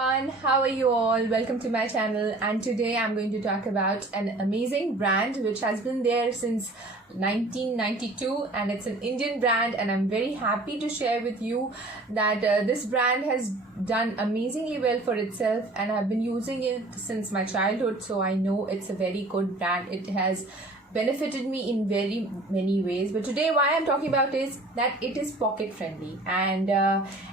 How are you all? Welcome to my channel, and today I'm going to talk about an amazing brand which has been there since 1992, and it's an Indian brand, and I'm very happy to share with you that this brand has done amazingly well for itself, and I've been using it since my childhood, so I know it's a very good brand. It has benefited me in very many ways, but today why I'm talking about is that it is pocket friendly, and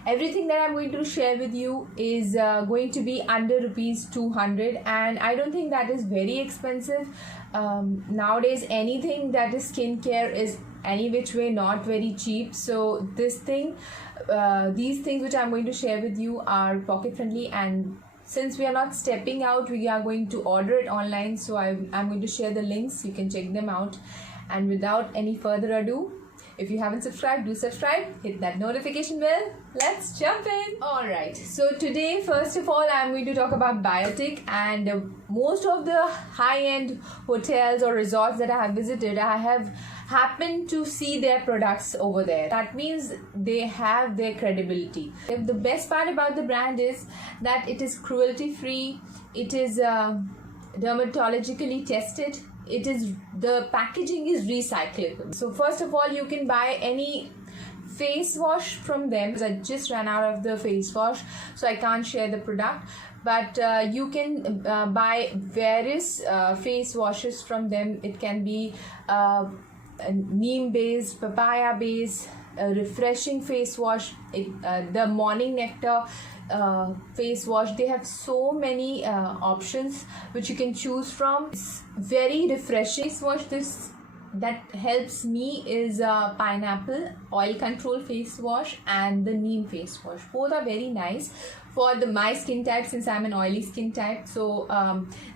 everything that I'm going to share with you is going to be under rupees 200, and I don't think that is very expensive. Nowadays anything that is skincare is any which way not very cheap, so these things which I'm going to share with you are pocket friendly, and since we are not stepping out, we are going to order it online, so I'm going to share the links. You can check them out. And without any further ado, if you haven't subscribed, do subscribe, hit that notification bell. Let's jump in. Alright, so today first of all I'm going to talk about Biotic, and most of the high-end hotels or resorts that I have visited, I have happened to see their products over there. That means they have their credibility. The best part about the brand is that it is cruelty free, it is dermatologically tested, the packaging is recyclable. So first of all, you can buy any face wash from them. I just ran out of the face wash, so I can't share the product, but you can buy various face washes from them. It can be neem based, papaya based, refreshing face wash, the morning nectar face wash. They have so many options which you can choose from. It's very refreshing face wash. That helps me is pineapple oil control face wash and the neem face wash. Both are very nice for my skin type, since I'm an oily skin type. So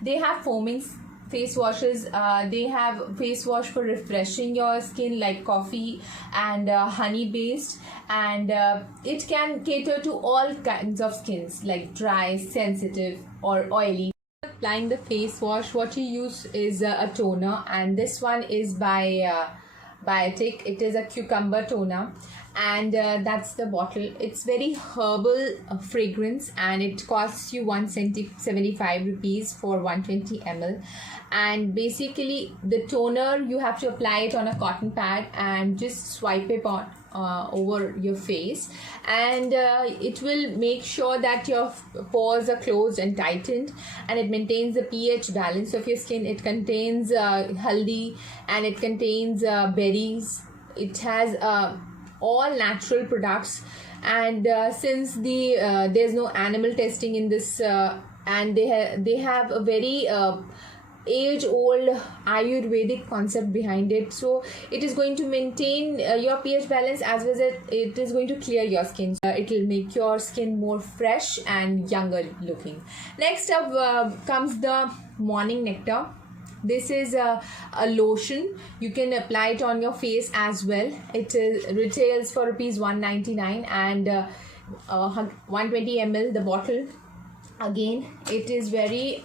they have foaming face washes, they have face wash for refreshing your skin like coffee and honey based, and it can cater to all kinds of skins like dry, sensitive or oily. Applying the face wash, what you use is a toner, and this one is by Biotic. It is a cucumber toner, and that's the bottle. It's very herbal fragrance, and it costs you 175 rupees for 120 ml. And basically the toner, you have to apply it on a cotton pad and just swipe it on over your face, and it will make sure that your pores are closed and tightened, and it maintains the pH balance of your skin. It contains haldi, and it contains berries. It has all natural products, and since there's no animal testing in this, and they have a very age-old Ayurvedic concept behind it, so it is going to maintain your pH balance, as well as it is going to clear your skin. It will make your skin more fresh and younger looking. Next up comes the morning nectar. This is a lotion. You can apply it on your face as well. It retails for rupees 199, and 120 ml the bottle. Again, it is very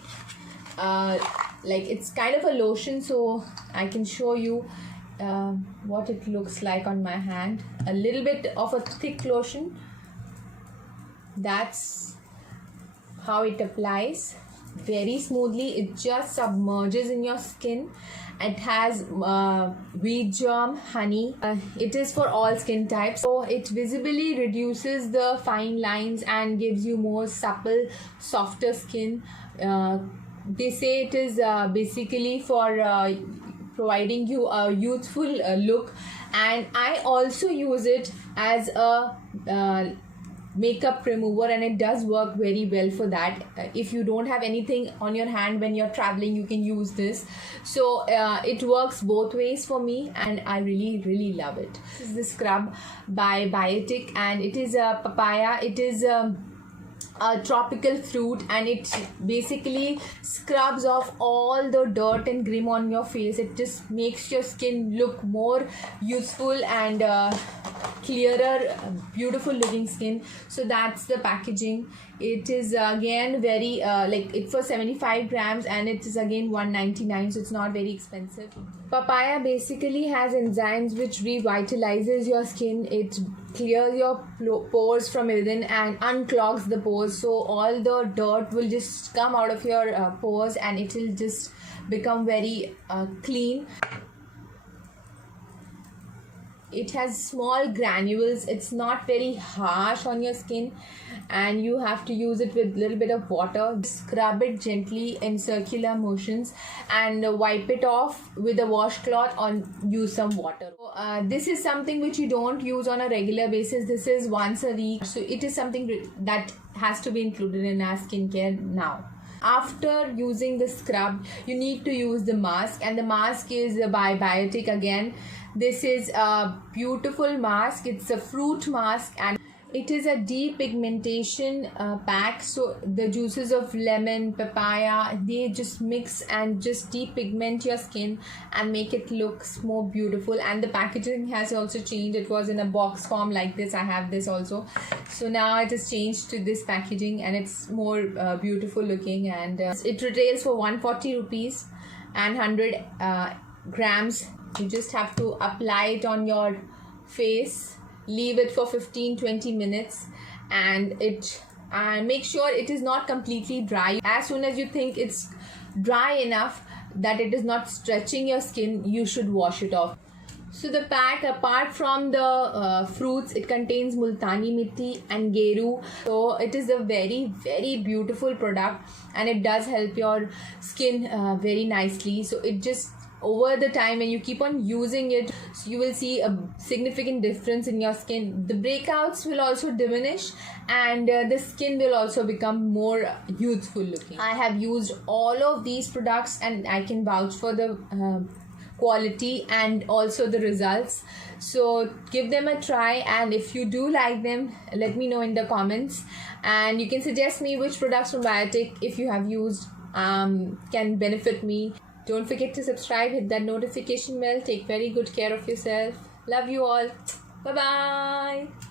like, it's kind of a lotion, so I can show you what it looks like on my hand. A little bit of a thick lotion. That's how it applies, very smoothly. It just submerges in your skin. It has wheat germ, honey. It is for all skin types, so it visibly reduces the fine lines and gives you more supple, softer skin. They say it is basically for providing you a youthful look, and I also use it as a makeup remover, and it does work very well for that. If you don't have anything on your hand when you're traveling, you can use this. So it works both ways for me, and I really love it. This is the scrub by Biotic, and it is a papaya. It is a tropical fruit, and it basically scrubs off all the dirt and grime on your face. It just makes your skin look more youthful and clearer, beautiful looking skin. So that's the packaging. It is again very it's for 75 grams, and it is again 199, so it's not very expensive. Papaya basically has enzymes which revitalizes your skin. It clears your pores from within and unclogs the pores. pores, so all the dirt will just come out of your pores and it will just become very clean. It has small granules, it's not very harsh on your skin, and you have to use it with a little bit of water. Scrub it gently in circular motions and wipe it off with a washcloth or use some water. This is something which you don't use on a regular basis. This is once a week, so it is something that has to be included in our skincare now. After using the scrub, you need to use the mask, and the mask is by Biotic again. This is a beautiful mask. It's a fruit mask and it is a depigmentation pack. So the juices of lemon, papaya, they just mix and just depigment your skin and make it look more beautiful. And the packaging has also changed. It was in a box form like this. I have this also. So now it has changed to this packaging and it's more beautiful looking, and it retails for 140 rupees and 100 grams. You just have to apply it on your face, leave it for 15-20 minutes, and make sure it is not completely dry. As soon as you think it's dry enough that it is not stretching your skin, you should wash it off. So the pack, apart from the fruits, it contains multani mitti and geru. So it is a very, very beautiful product and it does help your skin very nicely. So it just, over the time when you keep on using it, so you will see a significant difference in your skin. The breakouts will also diminish and the skin will also become more youthful looking. I have used all of these products and I can vouch for the quality and also the results. So give them a try, and if you do like them, let me know in the comments, and you can suggest me which products from Biotic, if you have used, can benefit me. Don't forget to subscribe, hit that notification bell. Take very good care of yourself. Love you all. Bye bye.